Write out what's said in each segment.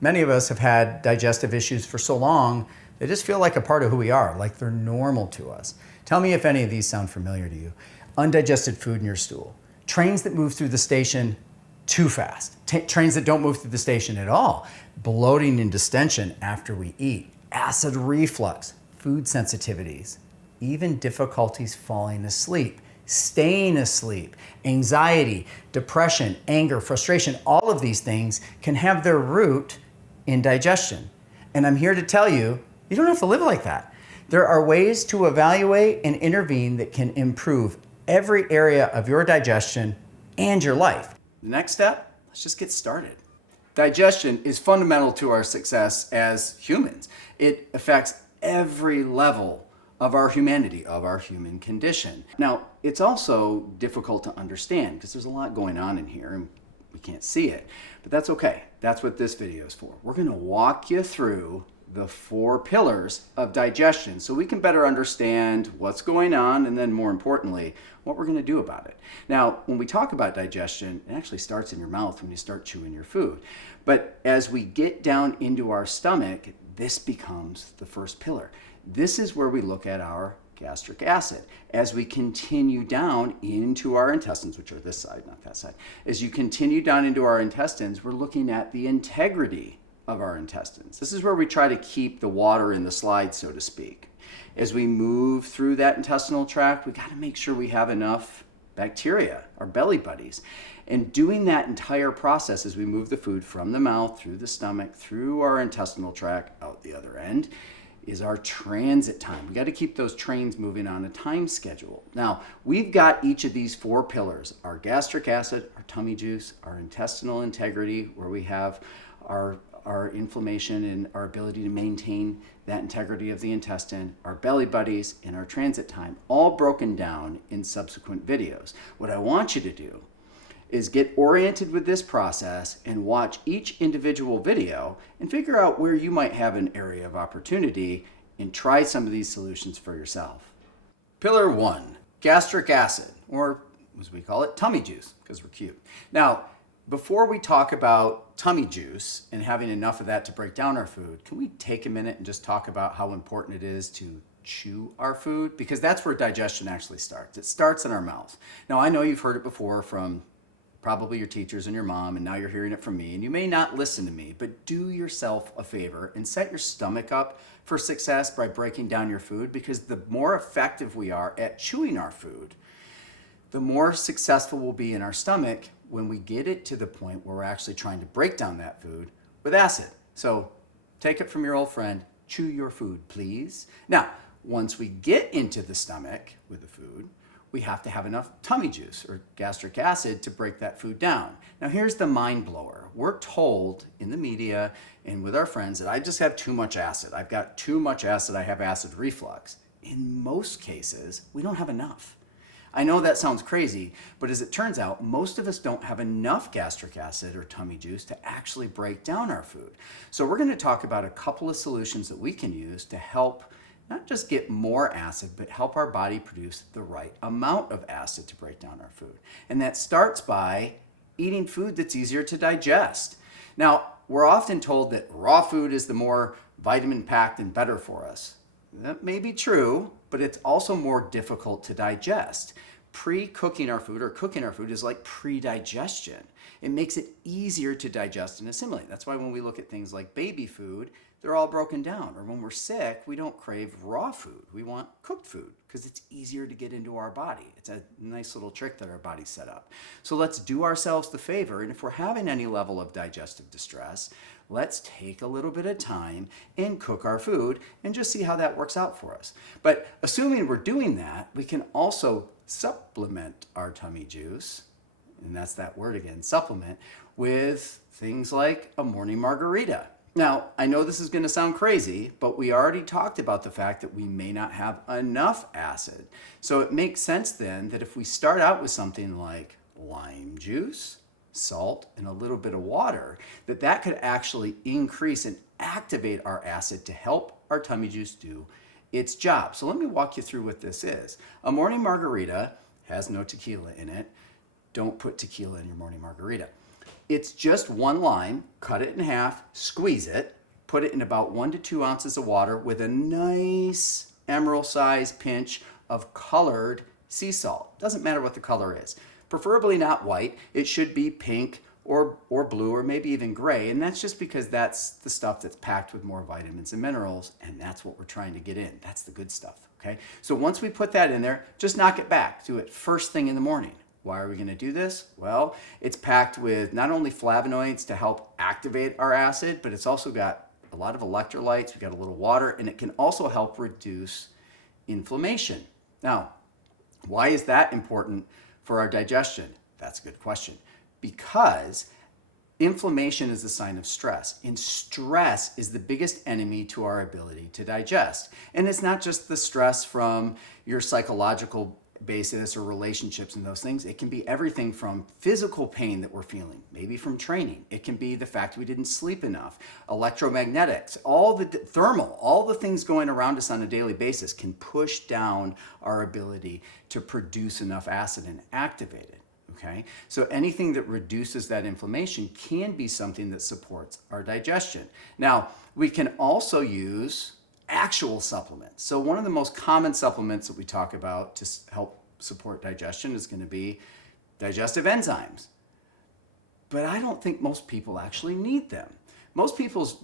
Many of us have had digestive issues for so long, they just feel like a part of who we are, like they're normal to us. Tell me if any of these sound familiar to you. Undigested food in your stool. Trains that move through the station too fast. Trains that don't move through the station at all. Bloating and distension after we eat. Acid reflux. Food sensitivities. Even difficulties falling asleep. Staying asleep, anxiety, depression, anger, frustration, all of these things can have their root in digestion. And I'm here to tell you, you don't have to live like that. There are ways to evaluate and intervene that can improve every area of your digestion and your life. The next step, let's just get started. Digestion is fundamental to our success as humans. It affects every level of our humanity, of our human condition. Now, it's also difficult to understand because there's a lot going on in here and we can't see it, but that's okay. That's what this video is for. We're gonna walk you through the 4 pillars of digestion so we can better understand what's going on and then more importantly, what we're gonna do about it. Now, when we talk about digestion, it actually starts in your mouth when you start chewing your food. But as we get down into our stomach, this becomes the first pillar. This is where we look at our gastric acid. As we continue down into our intestines, which are this side, not that side. As you continue down into our intestines, we're looking at the integrity of our intestines. This is where we try to keep the water in the slide, so to speak. As we move through that intestinal tract, we got to make sure we have enough bacteria, our belly buddies. And doing that entire process as we move the food from the mouth, through the stomach, through our intestinal tract, out the other end, is our transit time. We got to keep those trains moving on a time schedule. Now, we've got each of these 4 pillars, our gastric acid, our tummy juice, our intestinal integrity, where we have our inflammation and our ability to maintain that integrity of the intestine, our belly buddies, and our transit time, all broken down in subsequent videos. What I want you to do is get oriented with this process and watch each individual video and figure out where you might have an area of opportunity and try some of these solutions for yourself. Pillar 1, gastric acid, or as we call it, tummy juice, because we're cute. Now, before we talk about tummy juice and having enough of that to break down our food, can we take a minute and just talk about how important it is to chew our food? Because that's where digestion actually starts. It starts in our mouth. Now, I know you've heard it before from probably your teachers and your mom, and now you're hearing it from me, and you may not listen to me, but do yourself a favor and set your stomach up for success by breaking down your food, because the more effective we are at chewing our food, the more successful we'll be in our stomach when we get it to the point where we're actually trying to break down that food with acid. So take it from your old friend, chew your food, please. Now, once we get into the stomach with the food, we have to have enough tummy juice or gastric acid to break that food down. Now here's the mind blower. We're told in the media and with our friends that I just have too much acid. I've got too much acid, I have acid reflux. In most cases, we don't have enough. I know that sounds crazy, but as it turns out, most of us don't have enough gastric acid or tummy juice to actually break down our food. So we're going to talk about a couple of solutions that we can use to help not just get more acid, but help our body produce the right amount of acid to break down our food. And that starts by eating food that's easier to digest. Now, we're often told that raw food is the more vitamin-packed and better for us. That may be true, but it's also more difficult to digest. Pre-cooking our food or cooking our food is like pre-digestion. It makes it easier to digest and assimilate. That's why when we look at things like baby food, they're all broken down. Or when we're sick, we don't crave raw food. We want cooked food because it's easier to get into our body. It's a nice little trick that our body's set up. So let's do ourselves the favor, and if we're having any level of digestive distress, let's take a little bit of time and cook our food and just see how that works out for us. But assuming we're doing that, we can also supplement our tummy juice, and that's that word again, supplement, with things like a morning margarita. Now, I know this is going to sound crazy, but we already talked about the fact that we may not have enough acid. So it makes sense then that if we start out with something like lime juice, salt, and a little bit of water, that could actually increase and activate our acid to help our tummy juice do its job. So let me walk you through what this is. A morning margarita has no tequila in it. Don't put tequila in your morning margarita. It's just one lime, cut it in half, squeeze it, put it in about 1 to 2 ounces of water with a nice emerald-sized pinch of colored sea salt. Doesn't matter what the color is. Preferably not white. It should be pink or blue or maybe even gray. And that's just because that's the stuff that's packed with more vitamins and minerals, and that's what we're trying to get in. That's the good stuff, okay? So once we put that in there, just knock it back. Do it first thing in the morning. Why are we going to do this? Well, it's packed with not only flavonoids to help activate our acid, but it's also got a lot of electrolytes. We got a little water, and it can also help reduce inflammation. Now, why is that important for our digestion? That's a good question. Because inflammation is a sign of stress, and stress is the biggest enemy to our ability to digest. And it's not just the stress from your psychological basis or relationships and those things. It can be everything from physical pain that we're feeling, maybe from training. It can be the fact we didn't sleep enough, electromagnetics, all the thermal, all the things going around us on a daily basis can push down our ability to produce enough acid and activate it. Okay, so anything that reduces that inflammation can be something that supports our digestion. Now, we can also use actual supplements. So one of the most common supplements that we talk about to help support digestion is going to be digestive enzymes. But I don't think most people actually need them. Most people's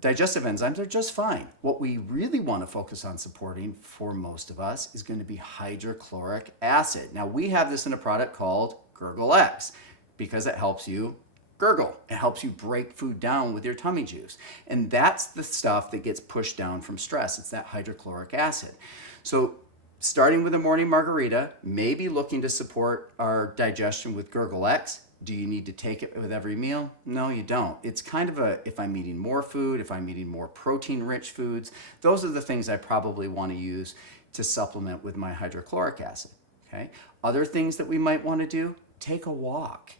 digestive enzymes are just fine. What we really want to focus on supporting for most of us is going to be hydrochloric acid. Now, we have this in a product called Gurgle X because it helps you gurgle. It helps you break food down with your tummy juice. And that's the stuff that gets pushed down from stress. It's that hydrochloric acid. So starting with a morning margarita, maybe looking to support our digestion with Gurgle X. Do you need to take it with every meal? No, you don't. It's kind of if I'm eating more food, if I'm eating more protein-rich foods, those are the things I probably want to use to supplement with my hydrochloric acid, okay? Other things that we might want to do, take a walk.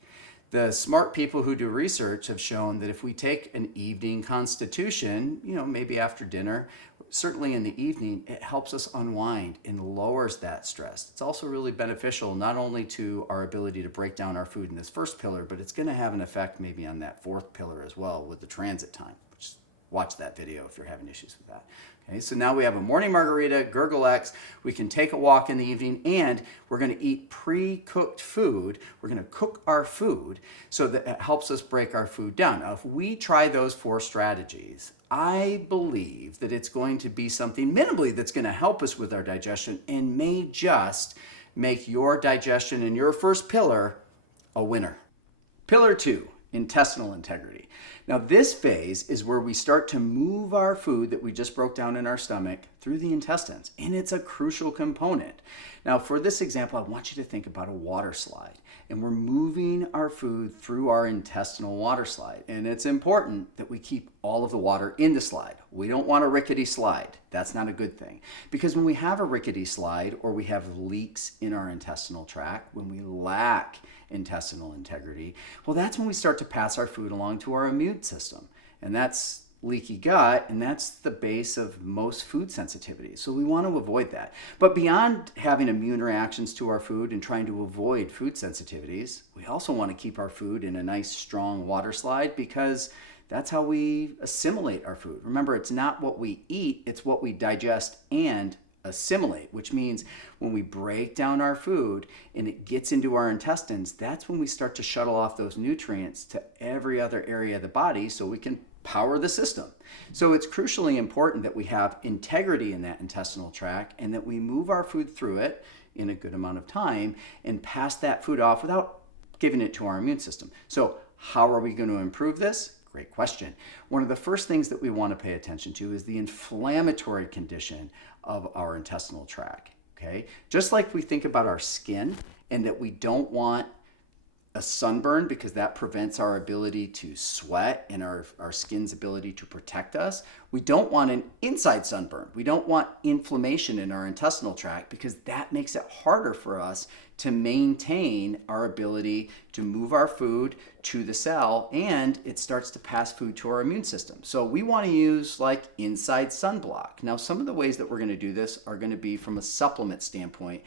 The smart people who do research have shown that if we take an evening constitution, maybe after dinner, certainly in the evening, it helps us unwind and lowers that stress. It's also really beneficial not only to our ability to break down our food in this first pillar, but it's going to have an effect maybe on that fourth pillar as well with the transit time. Just watch that video if you're having issues with that. Okay, so now we have a morning margarita, Gurgle X. We can take a walk in the evening, and we're going to eat pre-cooked food. We're going to cook our food so that it helps us break our food down. Now, if we try those 4 strategies, I believe that it's going to be something minimally that's going to help us with our digestion and may just make your digestion in your first pillar a winner. Pillar 2, intestinal integrity. Now, this phase is where we start to move our food that we just broke down in our stomach through the intestines, and it's a crucial component. Now, for this example, I want you to think about a water slide, and we're moving our food through our intestinal water slide, and it's important that we keep all of the water in the slide. We don't want a rickety slide. That's not a good thing, because when we have a rickety slide or we have leaks in our intestinal tract, when we lack intestinal integrity, well, that's when we start to pass our food along to our immune system, and that's leaky gut, and that's the base of most food sensitivities. So we want to avoid that. But beyond having immune reactions to our food and trying to avoid food sensitivities, we also want to keep our food in a nice strong water slide because that's how we assimilate our food. Remember, it's not what we eat, it's what we digest and assimilate, which means when we break down our food and it gets into our intestines, that's when we start to shuttle off those nutrients to every other area of the body so we can power the system. So it's crucially important that we have integrity in that intestinal tract and that we move our food through it in a good amount of time and pass that food off without giving it to our immune system. So how are we going to improve this? Great question. One of the first things that we want to pay attention to is the inflammatory condition of our intestinal tract, okay? Just like we think about our skin and that we don't want a sunburn because that prevents our ability to sweat and our skin's ability to protect us. We don't want an inside sunburn. We don't want inflammation in our intestinal tract because that makes it harder for us to maintain our ability to move our food to the cell, and it starts to pass food to our immune system. So we want to use like inside sunblock. Now, some of the ways that we're going to do this are going to be from a supplement standpoint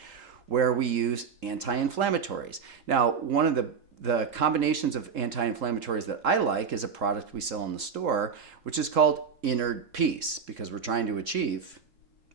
where we use anti-inflammatories. Now, one of the the combinations of anti-inflammatories that I like is a product we sell in the store, which is called Inner Peace, because we're trying to achieve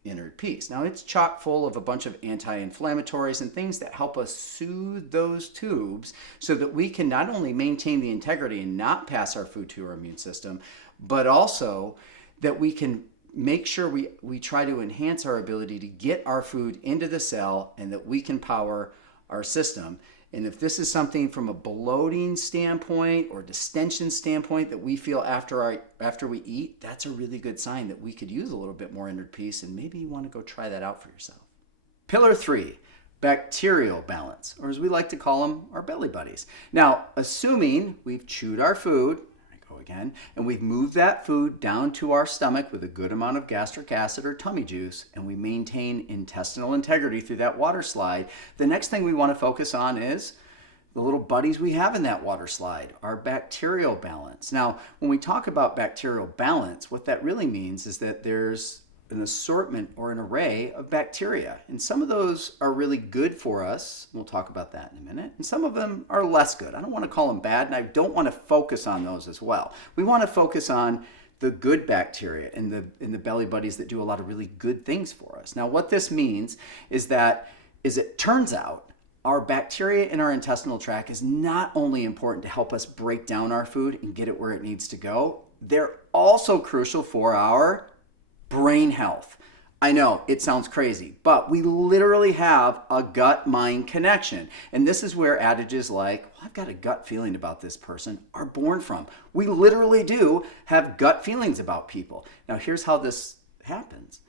inner peace. Now, it's chock full of a bunch of anti-inflammatories and things that help us soothe those tubes so that we can not only maintain the integrity and not pass our food to our immune system, but also that we can make sure we try to enhance our ability to get our food into the cell and that we can power our system. And if this is something from a bloating standpoint or distension standpoint that we feel after we eat, that's a really good sign that we could use a little bit more inner peace, and maybe you want to go try that out for yourself. Pillar 3, bacterial balance, or as we like to call them, our belly buddies. Now, assuming we've chewed our food, again, and we've moved that food down to our stomach with a good amount of gastric acid or tummy juice, and we maintain intestinal integrity through that water slide, the next thing we want to focus on is the little buddies we have in that water slide, our bacterial balance. Now, when we talk about bacterial balance, what that really means is that there's an assortment or an array of bacteria. And some of those are really good for us. We'll talk about that in a minute. And some of them are less good. I don't want to call them bad, and I don't want to focus on those as well. We want to focus on the good bacteria in the belly buddies that do a lot of really good things for us. Now, what this means is that it turns out our bacteria in our intestinal tract is not only important to help us break down our food and get it where it needs to go, they're also crucial for our brain health. I know it sounds crazy, but we literally have a gut-mind connection. And this is where adages like, well, I've got a gut feeling about this person, are born from. We literally do have gut feelings about people. Now, here's how this happens.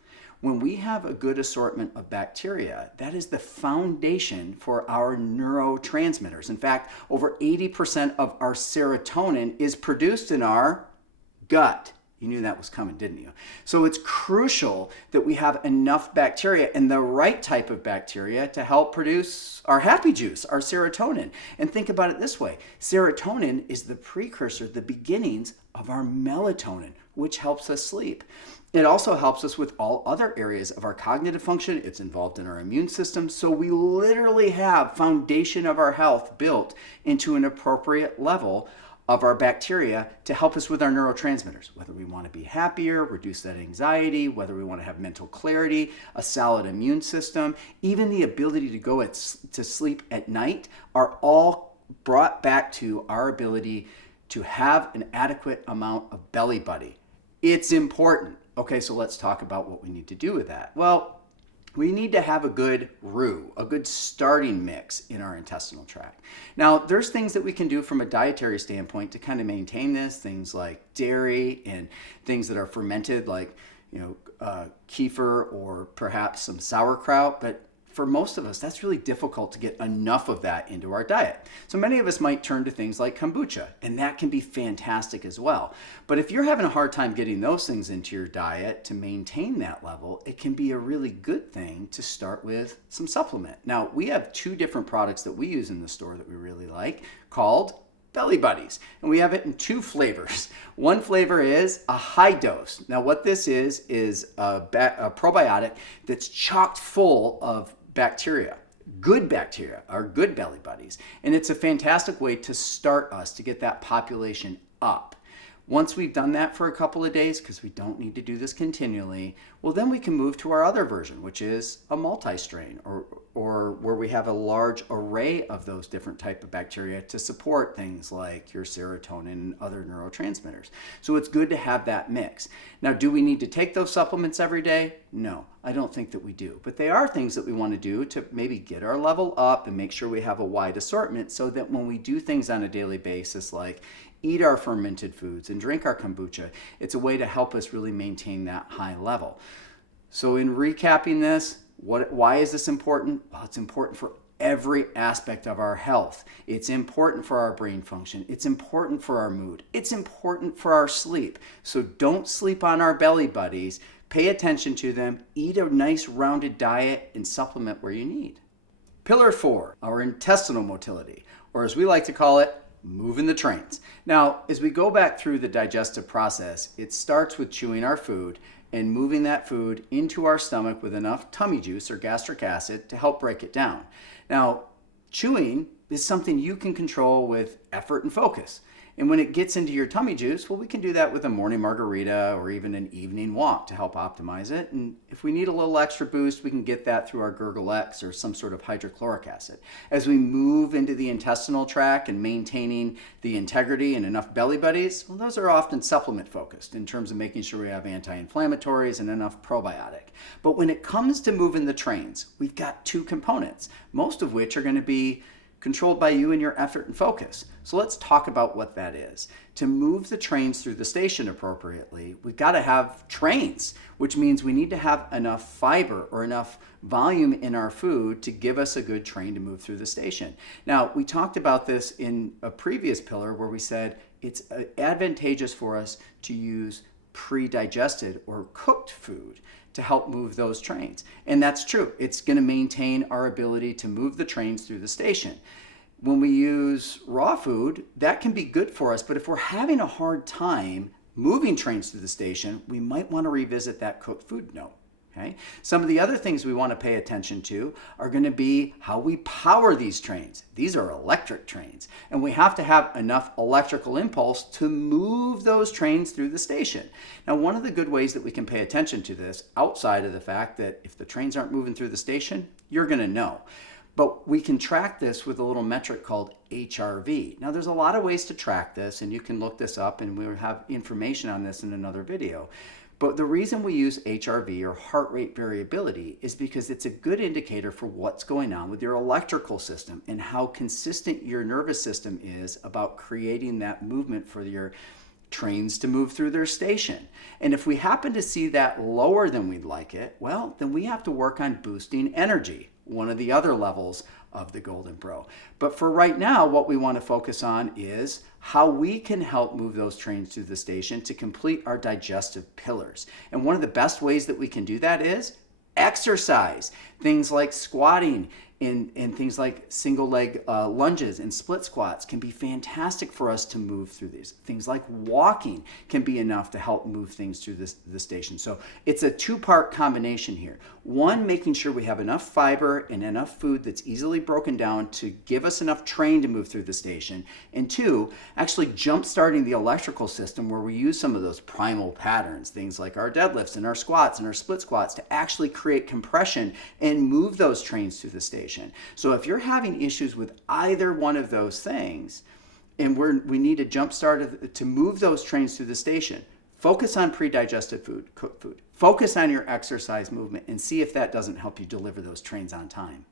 When we have a good assortment of bacteria, that is the foundation for our neurotransmitters. In fact, over 80% of our serotonin is produced in our gut. You knew that was coming, didn't you? So it's crucial that we have enough bacteria and the right type of bacteria to help produce our happy juice, our serotonin. And think about it this way. Serotonin is the precursor, the beginnings of our melatonin, which helps us sleep. It also helps us with all other areas of our cognitive function. It's involved in our immune system. So we literally have foundation of our health built into an appropriate level of our bacteria to help us with our neurotransmitters, whether we want to be happier, reduce that anxiety, whether we want to have mental clarity, a solid immune system, even the ability to go to sleep at night are all brought back to our ability to have an adequate amount of belly buddy. It's important. Okay, so let's talk about what we need to do with that. Well, we need to have a good roux, a good starting mix in our intestinal tract. Now, there's things that we can do from a dietary standpoint to kind of maintain this, things like dairy and things that are fermented like, kefir or perhaps some sauerkraut, but for most of us, that's really difficult to get enough of that into our diet. So many of us might turn to things like kombucha, and that can be fantastic as well. But if you're having a hard time getting those things into your diet to maintain that level, it can be a really good thing to start with some supplement. Now, we have 2 different products that we use in the store that we really like called Belly Buddies, and we have it in 2 flavors. One flavor is a high dose. Now, what this is a probiotic that's chocked full of bacteria, our good belly buddies. And it's a fantastic way to start us to get that population up. Once we've done that for a couple of days, because we don't need to do this continually, well, then we can move to our other version, which is a multi-strain, or where we have a large array of those different type of bacteria to support things like your serotonin and other neurotransmitters. So it's good to have that mix. Now, do we need to take those supplements every day? No, I don't think that we do. But they are things that we want to do to maybe get our level up and make sure we have a wide assortment so that when we do things on a daily basis, like eat our fermented foods and drink our kombucha, it's a way to help us really maintain that high level. So in recapping this, why is this important? Well, it's important for every aspect of our health. It's important for our brain function. It's important for our mood. It's important for our sleep. So don't sleep on our belly buddies. Pay attention to them. Eat a nice rounded diet and supplement where you need. Pillar 4, our intestinal motility, or as we like to call it, moving the trains. Now, as we go back through the digestive process, it starts with chewing our food and moving that food into our stomach with enough tummy juice or gastric acid to help break it down. Now, chewing is something you can control with effort and focus. And when it gets into your tummy juice, well, we can do that with a morning margarita or even an evening walk to help optimize it. And if we need a little extra boost, we can get that through our Gurgle X or some sort of hydrochloric acid. As we move into the intestinal tract and maintaining the integrity and enough belly buddies, well, those are often supplement focused in terms of making sure we have anti-inflammatories and enough probiotic. But when it comes to moving the trains, we've got two components, most of which are going to be controlled by you and your effort and focus. So let's talk about what that is. To move the trains through the station appropriately, we've got to have trains, which means we need to have enough fiber or enough volume in our food to give us a good train to move through the station. Now, we talked about this in a previous pillar where we said it's advantageous for us to use pre-digested or cooked food to help move those trains. And that's true. It's going to maintain our ability to move the trains through the station. When we use raw food, that can be good for us, but if we're having a hard time moving trains through the station, we might want to revisit that cooked food note. Okay? Some of the other things we want to pay attention to are going to be how we power these trains. These are electric trains, and we have to have enough electrical impulse to move those trains through the station. Now, one of the good ways that we can pay attention to this, outside of the fact that if the trains aren't moving through the station, you're going to know. But we can track this with a little metric called HRV. Now, there's a lot of ways to track this, and you can look this up, and we'll have information on this in another video. But the reason we use HRV, or heart rate variability, is because it's a good indicator for what's going on with your electrical system and how consistent your nervous system is about creating that movement for your trains to move through their station. And if we happen to see that lower than we'd like it, well, then we have to work on boosting energy, one of the other levels of the Golden Pro. But for right now, what we want to focus on is how we can help move those trains through the station to complete our digestive pillars. And one of the best ways that we can do that is exercise. Things like squatting and things like single leg lunges and split squats can be fantastic for us to move through these. Things like walking can be enough to help move things through the station. So it's a two-part combination here. One, making sure we have enough fiber and enough food that's easily broken down to give us enough train to move through the station. And two, actually jump-starting the electrical system where we use some of those primal patterns, things like our deadlifts and our squats and our split squats, to actually create compression and move those trains through the station. So if you're having issues with either one of those things, and we need a jump start to move those trains through the station, focus on pre-digested food, cooked food. Focus on your exercise movement and see if that doesn't help you deliver those trains on time.